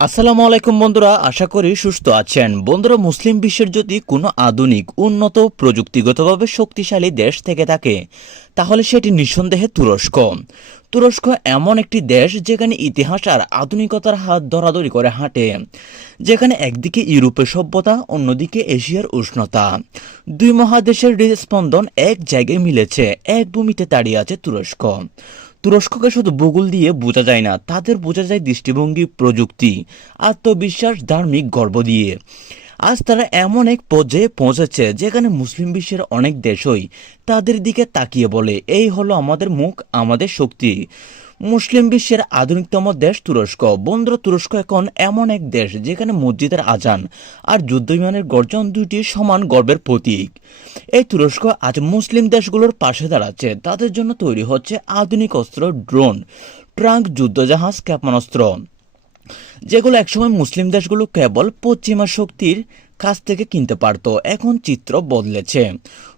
আসসালামু আলাইকুম বন্ধুরা, আশা করি সুস্থ আছেন। বন্ধুরা, মুসলিম বিশ্বের যদি কোনো আধুনিক, উন্নত, প্রযুক্তিগতভাবে শক্তিশালী দেশ থেকে থাকে, তাহলে সেটি নিঃসন্দেহে তুরস্ক। তুরস্ক এমন একটি দেশ যেখানে ইতিহাস আর আধুনিকতার হাত ধরাধরি করে হাঁটে, যেখানে একদিকে ইউরোপের সভ্যতা, অন্যদিকে এশিয়ার উষ্ণতা। দুই মহাদেশের হৃদস্পন্দন এক জায়গায় মিলেছে, এক ভূমিতে দাঁড়িয়ে আছে তুরস্ক। তুরস্ককে শুধু ভূগোল দিয়ে বোঝা যায় না, তাদের বোঝা যায় দৃষ্টিভঙ্গি, প্রযুক্তি, আত্মবিশ্বাস, ধার্মিক গর্ব দিয়ে। আজ তারা এমন এক পর্যায়ে পৌঁছেছে যেখানে মুসলিম বিশ্বের অনেক দেশই তাদের দিকে তাকিয়ে বলে, এই হলো আমাদের মুখ, আমাদের শক্তি। মুসলিম বিশ্বের আধুনিকতম দেশ তুরস্ক। বন্ধুরা, তুরস্ক এখন এমন এক দেশ যেখানে মসজিদের আজান আর যুদ্ধ বিমানের গর্জন দুটি সমান গর্বের প্রতীক। এই তুরস্ক আজ মুসলিম দেশগুলোর পাশে দাঁড়াচ্ছে। তাদের জন্য তৈরি হচ্ছে আধুনিক অস্ত্র, ড্রোন, ট্রাঙ্ক, যুদ্ধজাহাজ, ক্ষেপণাস্ত্র। যেগুলো একসময় মুসলিম দেশগুলো কেবল পশ্চিমা শক্তির কাছ থেকে কিনতে পারত, এখন চিত্র বদলেছে।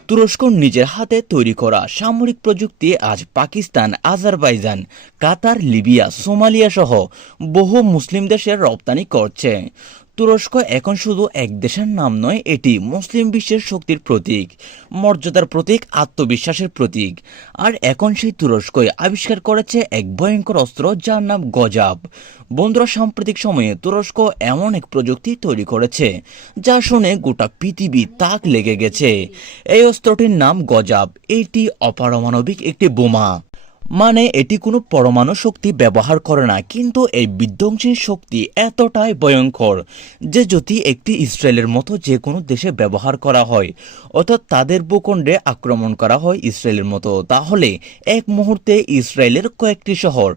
তুরস্ক নিজের হাতে তৈরি করা সামরিক প্রযুক্তি আজ Pakistan, Azerbaijan, Qatar, Libya Somalia সহ বহু মুসলিম দেশের রপ্তানি করছে। তুরস্ক এখন শুধু এক দেশের নাম নয়, এটি মুসলিম বিশ্বের শক্তির প্রতীক, মর্যাদার প্রতীক, আত্মবিশ্বাসের প্রতীক। আর এখন সেই তুরস্কই আবিষ্কার করেছে এক ভয়ঙ্কর অস্ত্র যার নাম গজাব। বন্ধুরা, সাম্প্রতিক সময়ে তুরস্ক এমন এক প্রযুক্তি তৈরি করেছে, যা শুনে গোটা পৃথিবী তাক লেগে গেছে। এই অস্ত্রটির নাম গজাব, এটি অপারমাণবিক একটি বোমা। মানে এটি কোনো পরমাণু শক্তি ব্যবহার করে না, কিন্তু এই বিধ্বংসী শক্তি এতটাই ভয়ঙ্কর যে যদি একটি ইসরায়েলের মতো যে কোনো দেশে ব্যবহার করা হয়, অর্থাৎ তাদের ভূখণ্ডে আক্রমণ করা হয় ইসরায়েলের মতো, তাহলে এক মুহূর্তে ইসরায়েলের কয়েকটি শহর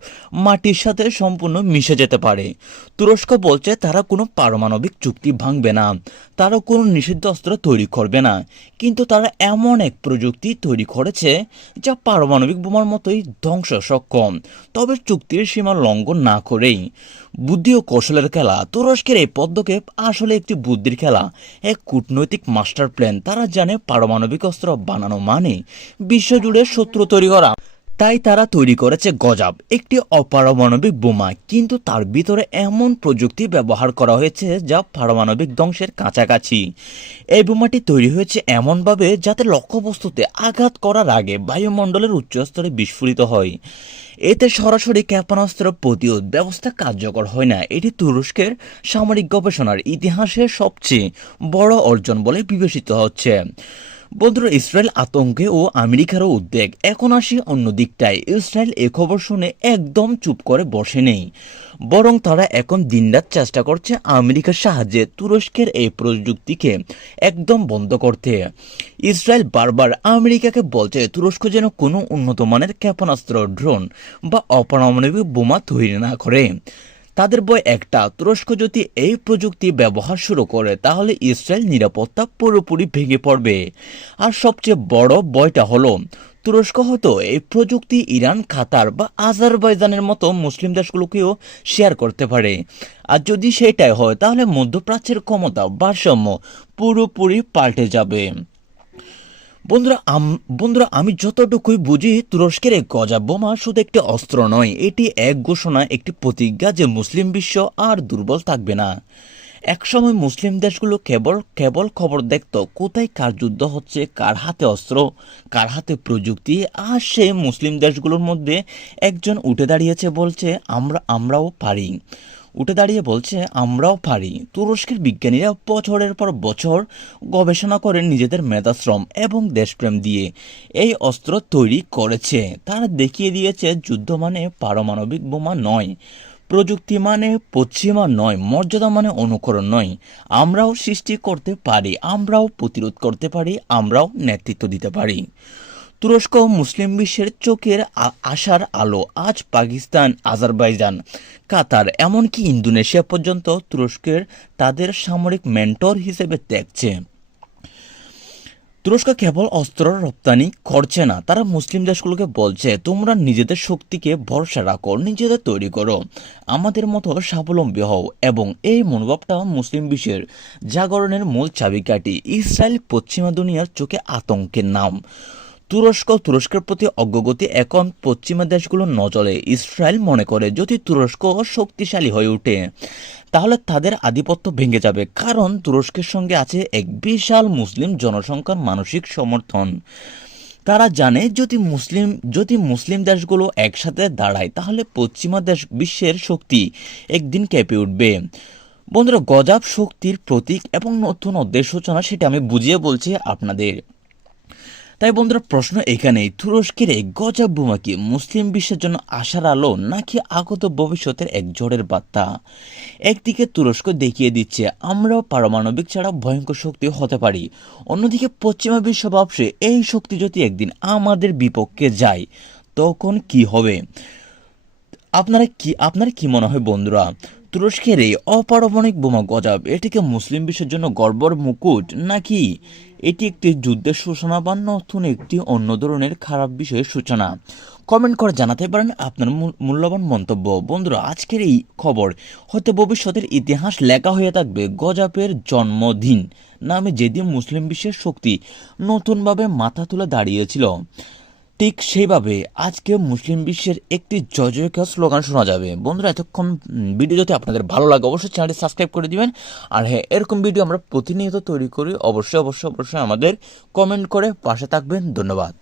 মাটির সাথে সম্পূর্ণ মিশে যেতে পারে। তুরস্ক বলছে তারা কোনো পারমাণবিক চুক্তি ভাঙবে না, তারা কোনো নিষিদ্ধ অস্ত্র তৈরি করবে না, কিন্তু তারা এমন এক প্রযুক্তি তৈরি করেছে যা পারমাণবিক বোমার মতোই ধ্বংস সক্ষম তবে চুক্তির সীমা লঙ্ঘন না করেই বুদ্ধি ও কৌশলের খেলা। তুরস্কের এই পদক্ষেপ আসলে একটি বুদ্ধির খেলা। এক কূটনৈতিক মাস্টার প্ল্যান তারা জানে পারমাণবিক অস্ত্র বানানো মানে বিশ্বজুড়ে শত্রু তৈরি করা। তাই তারা তৈরি করেছে গজাব, একটি অপারমাণবিক বোমা। কিন্তু তার ভিতরে এমন প্রযুক্তি ব্যবহার করা হয়েছে যা পারমাণবিক ধ্বংসের কাছাকাছি। এই বোমাটি তৈরি হয়েছে এমনভাবে যাতে লক্ষ্যবস্তুতে আঘাত করার আগে বায়ুমণ্ডলের উচ্চ স্তরে বিস্ফোরিত হয়। এতে সরাসরি ক্ষেপণাস্ত্র প্রতিরোধ ব্যবস্থা কার্যকর হয় না। এটি তুরস্কের সামরিক গবেষণার ইতিহাসের সবচেয়ে বড় অর্জন বলে বিবেচিত হচ্ছে। বন্ধুরা ইসরায়েল আতঙ্কে ও আমেরিকারও উদ্বেগ। এখন আসি অন্য দিকটায়। ইসরায়েল এ খবর শুনে একদম চুপ করে বসে নেই। বরং তারা এখন দিনরাত চেষ্টা করছে আমেরিকার সাহায্যে তুরস্কের এই প্রযুক্তিকে একদম বন্ধ করতে। ইসরায়েল বারবার আমেরিকাকে বলছে, তুরস্ক যেন কোনো উন্নত মানের ক্ষেপণাস্ত্র, ড্রোন বা অপারমাণবিক বোমা তৈরি না করে। তাদের বয় একটা। তুরস্ক যদি এই প্রযুক্তি ব্যবহার শুরু করে, তাহলে ইসরায়েল নিরাপত্তা পুরোপুরি ভেঙে পড়বে। আর সবচেয়ে বড় বয়টা হলো, তুরস্ক হয়তো এই প্রযুক্তি ইরান, কাতার বা আজারবাইজানের মতো মুসলিম দেশগুলোকেও শেয়ার করতে পারে। আর যদি সেটাই হয়, তাহলে মধ্যপ্রাচ্যের ক্ষমতা ভারসাম্য পুরোপুরি পাল্টে যাবে। বন্ধুরা বন্ধুরা, আমি যতটুকুই বুঝি, তুরস্কের এই গজা বোমা শুধু একটি অস্ত্র নয়, এটি এক ঘোষণা, একটি প্রতিজ্ঞা যে মুসলিম বিশ্ব আর দুর্বল থাকবে না। একসময় মুসলিম দেশগুলো কেবল কেবল খবর দেখত কোথায় কার যুদ্ধ হচ্ছে, কার হাতে অস্ত্র, কার হাতে প্রযুক্তি, আর সে মুসলিম দেশগুলোর মধ্যে একজন উঠে দাঁড়িয়েছে বলছে, আমরা, আমরাও পারি। উঠে দাঁড়িয়ে বলছে, আমরাও পারি। তুরস্কের বিজ্ঞানীরা বছরের পর বছর গবেষণা করে নিজেদের মেধাশ্রম এবং দেশপ্রেম দিয়ে এই অস্ত্র তৈরি করেছে। তারা দেখিয়ে দিয়েছে, যুদ্ধ মানে পারমাণবিক বোমা নয়, প্রযুক্তি মানে পশ্চিমা নয়, মর্যাদা মানে অনুকরণ নয়। আমরাও সৃষ্টি করতে পারি, আমরাও প্রতিরোধ করতে পারি, আমরাও নেতৃত্ব দিতে পারি। তুরস্ক মুসলিম বিশ্বের চোখের আশার আলো। আজ পাকিস্তান, আজারবাইজান, কাতার, এমনকি ইন্দোনেশিয়া পর্যন্ত তুরস্কের তাদের সামরিক মেন্টর হিসেবে দেখছে। তুরস্ক কেবল অস্ত্র রপ্তানি করছে না, তারা মুসলিম দেশগুলোকে বলছে, তোমরা নিজেদের শক্তিকে ভরসা রাখো, নিজেদের তৈরি করো, আমাদের মতো স্বাবলম্বী হও। এবং এই মনোভাবটা মুসলিম বিশ্বের জাগরণের মূল চাবিকাঠি, ইসরায়েল পশ্চিমা দুনিয়ার চোখে আতঙ্কের নাম। তুরস্ক তুরস্কের প্রতি অগ্রগতি এখন পশ্চিমা দেশগুলোর নজরে। ইসরায়েল মনে করে যদি তুরস্ক শক্তিশালী হয়ে ওঠে, তাহলে তাদের আধিপত্য ভেঙে যাবে, কারণ তুরস্কের সঙ্গে আছে এক বিশাল মুসলিম জনসংখ্যার মানসিক সমর্থন। তারা জানে যদি মুসলিম যদি মুসলিম দেশগুলো একসাথে দাঁড়ায়, তাহলে পশ্চিমা দেশ বিশ্বের শক্তি একদিন কেঁপে উঠবে। বন্ধুরা, গজাব শক্তির প্রতীক এবং নতুন অধ্যায় সূচনা, সেটা আমি বুঝিয়ে বলছি আপনাদের। তাই বন্ধুরা প্রশ্ন এখানেই। তুরস্কের এই গজব বোমা কি মুসলিম বিশ্বের জন্য আশার আলো নাকি আগত ভবিষ্যতের এক ঝড়ের বার্তা? একদিকে তুরস্ক দেখিয়ে দিচ্ছে, আমরাও পারমাণবিক ছাড়া ভয়ঙ্কর শক্তি হতে পারি। অন্যদিকে পশ্চিমা বিশ্ব ভাবছে, এই শক্তি যদি একদিন আমাদের বিপক্ষে যায়, তখন কি হবে? আপনারা কি, আপনার কি মনে হয় বন্ধুরা? তুরস্কের এই অপারমাণবিক বোমা গজাব, এটিকে মুসলিম বিশ্বের জন্য গর্বর মুকুট, নাকি এটি একটি যুদ্ধের সূচনা বা নতুন একটি অন্য ধরনের খারাপ বিষয়ের সূচনা? কমেন্ট করে জানাতে পারেন আপনার মূল- মূল্যবান মন্তব্য। বন্ধুরা, আজকের এই খবর, হয়তো ভবিষ্যতের ইতিহাস লেখা হয়ে থাকবে গজাবের জন্মদিন, নামে যেদিন মুসলিম বিশ্বের শক্তি নতুনভাবে মাথা তুলে দাঁড়িয়েছিল। ঠিক সেইভাবে আজকে মুসলিম বিশ্বের একটি জয় জয়কার স্লোগান শোনা যাবে। বন্ধুরা, এতক্ষণ ভিডিও যদি আপনাদের ভালো লাগে, অবশ্যই চ্যানেলটি সাবস্ক্রাইব করে দিবেন। আর হ্যাঁ এরকম ভিডিও আমরা প্রতিনিয়ত তৈরি করি। অবশ্যই অবশ্যই অবশ্যই আমাদের কমেন্ট করে পাশে থাকবেন। ধন্যবাদ।